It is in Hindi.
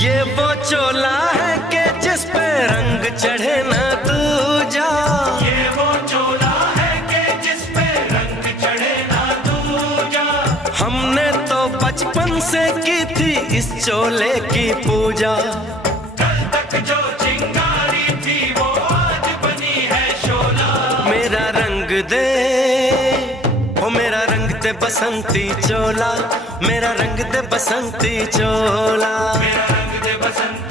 ये वो चोला है कि जिस पे रंग चढ़े ना दूजा। ये वो चोला है कि जिस पे रंग चढ़े ना दूजा। हमने तो बचपन से की थी इस चोले की पूजा। कल तक जो चिंगारी थी वो आज बनी है शोला। मेरा रंग दे, ओ मेरा रंग दे बसंती चोला, मेरा रंग दे बसंती चोला। मेरा रंग दे बसंती